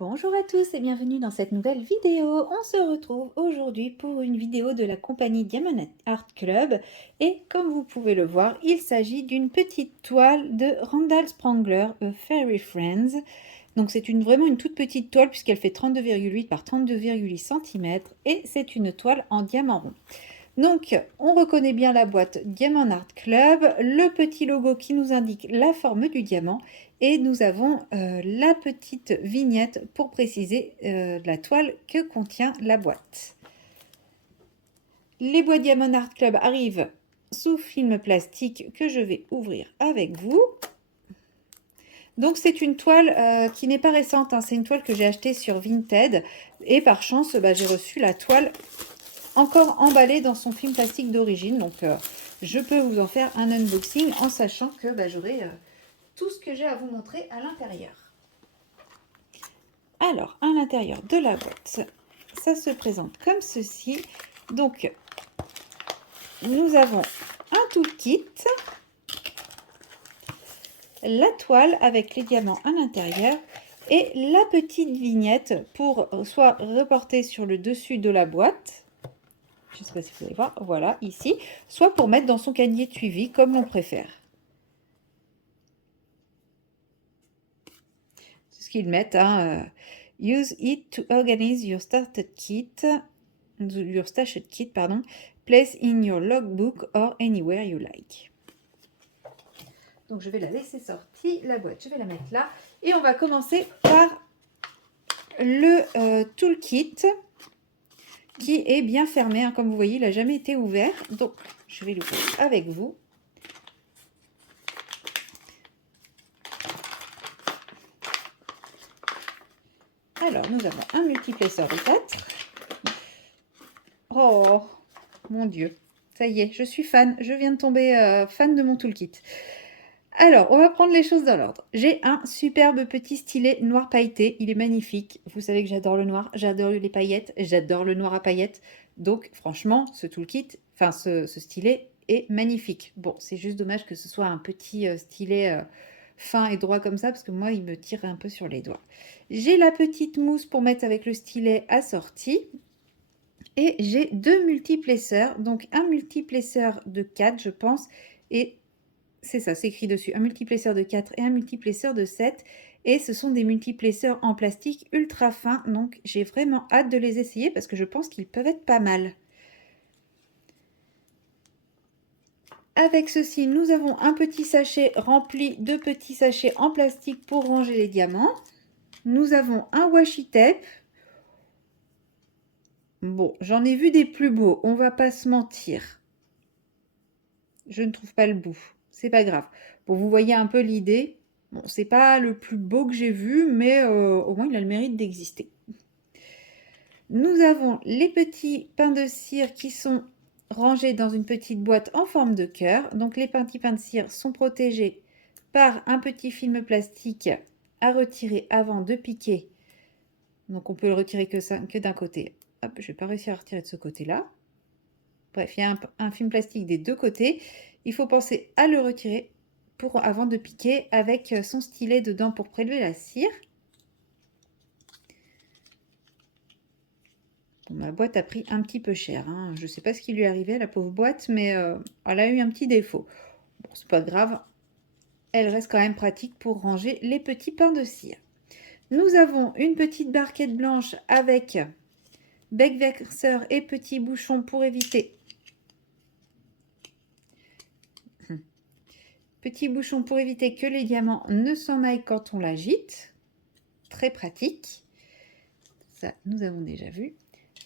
Bonjour à tous et bienvenue dans cette nouvelle vidéo. On se retrouve aujourd'hui pour une vidéo de la compagnie Diamond Art Club et comme vous pouvez le voir, il s'agit d'une petite toile de Randall Sprangler, A Fairy Friends. Donc c'est vraiment une toute petite toile puisqu'elle fait 32,8 par 32,8 cm et c'est une toile en diamant rond. Donc, on reconnaît bien la boîte Diamond Art Club, le petit logo qui nous indique la forme du diamant et nous avons la petite vignette pour préciser la toile que contient la boîte. Les boîtes Diamond Art Club arrivent sous film plastique que je vais ouvrir avec vous. Donc c'est une toile qui n'est pas récente, hein, c'est une toile que j'ai achetée sur Vinted et par chance j'ai reçu la toile encore emballé dans son film plastique d'origine. Donc, je peux vous en faire un unboxing en sachant que j'aurai tout ce que j'ai à vous montrer à l'intérieur. Alors, à l'intérieur de la boîte, ça se présente comme ceci. Donc, nous avons un toolkit, la toile avec les diamants à l'intérieur et la petite vignette pour soit reporter sur le dessus de la boîte, je ne sais pas si vous allez voir, voilà, ici, soit pour mettre dans son canier de suivi, comme l'on préfère. C'est ce qu'ils mettent, hein. Use it to organize your stashed kit, pardon. Place in your logbook or anywhere you like. Donc je vais la laisser sortie, la boîte, je vais la mettre là. Et on va commencer par le toolkit qui est bien fermé, hein, comme vous voyez, il n'a jamais été ouvert. Donc, je vais l'ouvrir avec vous. Alors, nous avons un multiplesseur de 4. Oh, mon Dieu. Ça y est, je suis fan. Je viens de tomber fan de mon toolkit. Alors, on va prendre les choses dans l'ordre. J'ai un superbe petit stylet noir pailleté. Il est magnifique. Vous savez que j'adore le noir, j'adore les paillettes, j'adore le noir à paillettes. Donc, franchement, ce toolkit, enfin, ce stylet est magnifique. Bon, c'est juste dommage que ce soit un petit stylet fin et droit comme ça, parce que moi, il me tire un peu sur les doigts. J'ai la petite mousse pour mettre avec le stylet assorti. Et j'ai deux multiplesseurs, donc un multiplesseur de 4, je pense, et c'est ça, c'est écrit dessus, un multiplesseur de 4 et un multiplesseur de 7. Et ce sont des multiplesseurs en plastique ultra fins, donc j'ai vraiment hâte de les essayer parce que je pense qu'ils peuvent être pas mal. Avec ceci, nous avons un petit sachet rempli de petits sachets en plastique pour ranger les diamants. Nous avons un washi tape. Bon, j'en ai vu des plus beaux, on va pas se mentir. Je ne trouve pas le bout. C'est pas grave. Bon, vous voyez un peu l'idée. Bon, c'est pas le plus beau que j'ai vu, mais au moins il a le mérite d'exister. Nous avons les petits pains de cire qui sont rangés dans une petite boîte en forme de cœur. Donc les petits pains de cire sont protégés par un petit film plastique à retirer avant de piquer. Donc on peut le retirer que d'un côté. Hop, je vais pas réussir à retirer de ce côté-là. Bref, il y a un film plastique des deux côtés. Il faut penser à le retirer avant de piquer avec son stylet dedans pour prélever la cire. Bon, ma boîte a pris un petit peu cher, hein. Je ne sais pas ce qui lui est arrivé à la pauvre boîte, mais elle a eu un petit défaut. Bon, c'est pas grave. Elle reste quand même pratique pour ranger les petits pains de cire. Nous avons une petite barquette blanche avec bec verseur et petit bouchon pour éviter que les diamants ne s'en aillent quand on l'agite. Très pratique. Ça, nous avons déjà vu.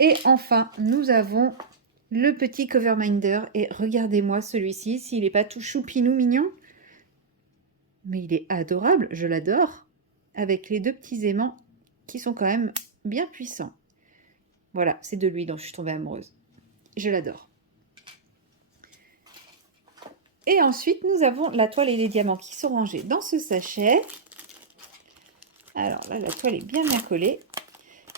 Et enfin, nous avons le petit cover minder. Et regardez-moi celui-ci, s'il n'est pas tout choupinou mignon. Mais il est adorable, je l'adore. Avec les deux petits aimants qui sont quand même bien puissants. Voilà, c'est de lui dont je suis tombée amoureuse. Je l'adore. Et ensuite, nous avons la toile et les diamants qui sont rangés dans ce sachet. Alors là, la toile est bien collée.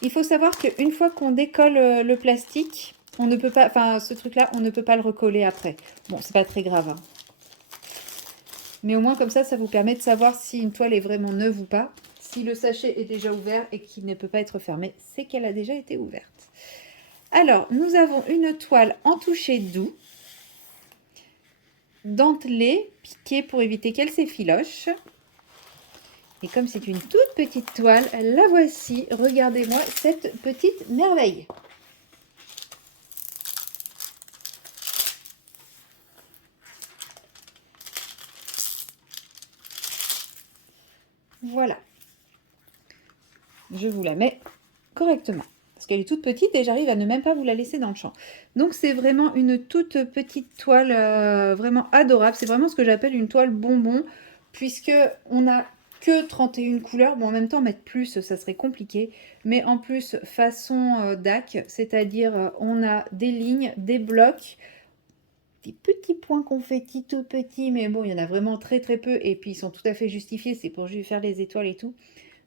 Il faut savoir qu'une fois qu'on décolle le plastique, on ne peut pas, enfin ce truc-là, on ne peut pas le recoller après. Bon, c'est pas très grave, hein. Mais au moins comme ça vous permet de savoir si une toile est vraiment neuve ou pas. Si le sachet est déjà ouvert et qu'il ne peut pas être fermé, c'est qu'elle a déjà été ouverte. Alors, nous avons une toile en toucher doux, dentelée, piquée pour éviter qu'elle s'effiloche. Et comme c'est une toute petite toile, la voici. Regardez-moi cette petite merveille. Voilà. Je vous la mets correctement. Parce qu'elle est toute petite et j'arrive à ne même pas vous la laisser dans le champ. Donc c'est vraiment une toute petite toile vraiment adorable. C'est vraiment ce que j'appelle une toile bonbon. Puisque on n'a que 31 couleurs. Bon, en même temps, mettre plus, ça serait compliqué. Mais en plus, façon DAC, c'est-à-dire on a des lignes, des blocs, des petits points confettis tout petits. Mais bon, il y en a vraiment très très peu. Et puis ils sont tout à fait justifiés. C'est pour juste faire les étoiles et tout.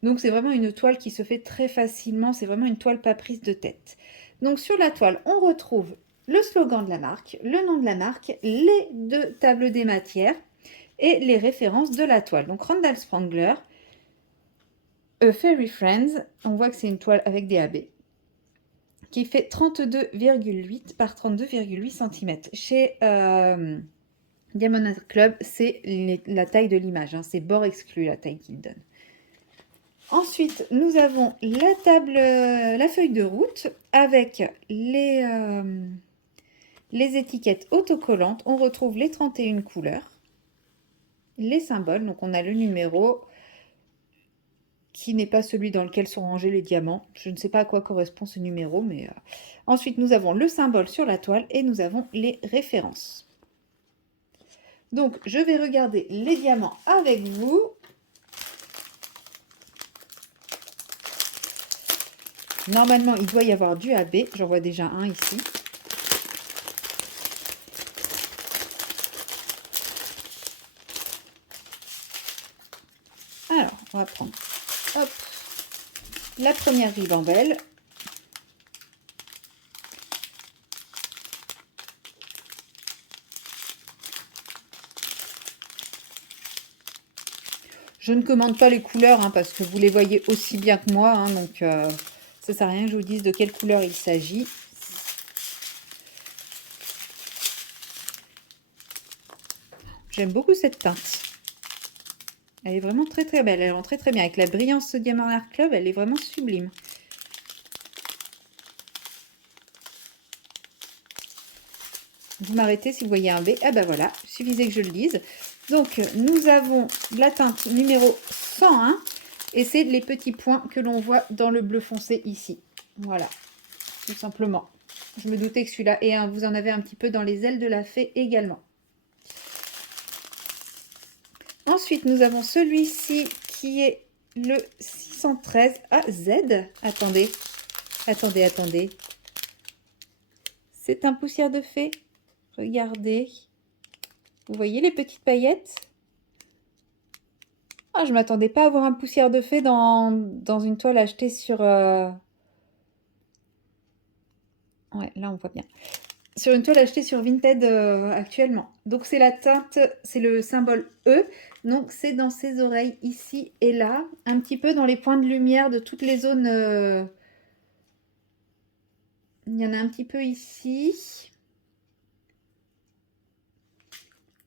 Donc c'est vraiment une toile qui se fait très facilement, c'est vraiment une toile pas prise de tête. Donc sur la toile, on retrouve le slogan de la marque, le nom de la marque, les deux tables des matières et les références de la toile. Donc Randall Sprangler, A Fairy Friends, on voit que c'est une toile avec des AB, qui fait 32,8 par 32,8 cm. Chez Diamond Art Club, c'est la taille de l'image, hein, c'est bord exclu la taille qu'il donne. Ensuite, nous avons la table, la feuille de route avec les étiquettes autocollantes. On retrouve les 31 couleurs, les symboles. Donc, on a le numéro qui n'est pas celui dans lequel sont rangés les diamants. Je ne sais pas à quoi correspond ce numéro, mais ensuite, nous avons le symbole sur la toile et nous avons les références. Donc, je vais regarder les diamants avec vous. Normalement, il doit y avoir du AB. J'en vois déjà un ici. Alors, on va prendre hop, la première ribambelle. Je ne commande pas les couleurs hein, parce que vous les voyez aussi bien que moi. Hein, donc, ça ne sert à rien que je vous dise de quelle couleur il s'agit. J'aime beaucoup cette teinte. Elle est vraiment très très belle. Elle rend très très bien. Avec la brillance Diamond Art Club, elle est vraiment sublime. Vous m'arrêtez si vous voyez un B. Ah ben voilà, il suffisait que je le lise. Donc, nous avons la teinte numéro 101. Et c'est les petits points que l'on voit dans le bleu foncé ici. Voilà, tout simplement. Je me doutais que celui-là, et vous en avez un petit peu dans les ailes de la fée également. Ensuite, nous avons celui-ci qui est le 613 AZ. Attendez, attendez, attendez. C'est un poussière de fée. Regardez. Vous voyez les petites paillettes? Ah, je ne m'attendais pas à avoir un poussière de fée dans une toile achetée sur... Ouais, là on voit bien. Sur une toile achetée sur Vinted actuellement. Donc c'est la teinte, c'est le symbole E. Donc c'est dans ses oreilles ici et là. Un petit peu dans les points de lumière de toutes les zones. Il y en a un petit peu ici.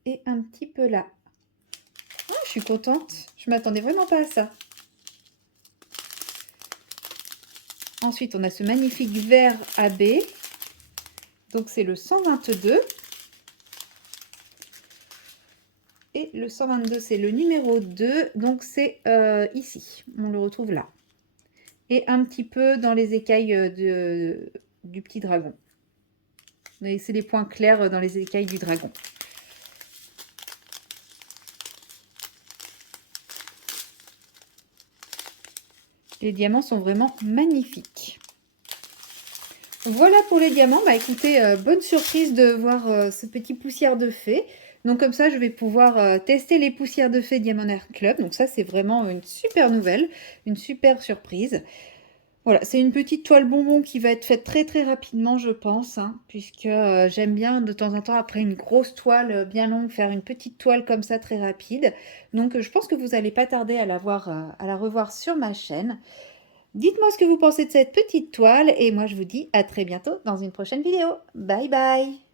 Et un petit peu là. Ah, je suis contente. Je m'attendais vraiment pas à ça. Ensuite, on a ce magnifique vert AB. Donc, c'est le 122. Et le 122, c'est le numéro 2. Donc, c'est ici. On le retrouve là. Et un petit peu dans les écailles du petit dragon. C'est les points clairs dans les écailles du dragon. Les diamants sont vraiment magnifiques. Voilà pour les diamants. Bah écoutez, bonne surprise de voir ce petit poussière de fée. Donc comme ça, je vais pouvoir tester les poussières de fée Diamond Art Club. Donc ça, c'est vraiment une super nouvelle, une super surprise. Voilà, c'est une petite toile bonbon qui va être faite très très rapidement, je pense, hein, puisque j'aime bien de temps en temps, après une grosse toile bien longue, faire une petite toile comme ça très rapide. Donc je pense que vous n'allez pas tarder à à la revoir sur ma chaîne. Dites-moi ce que vous pensez de cette petite toile et moi je vous dis à très bientôt dans une prochaine vidéo. Bye bye!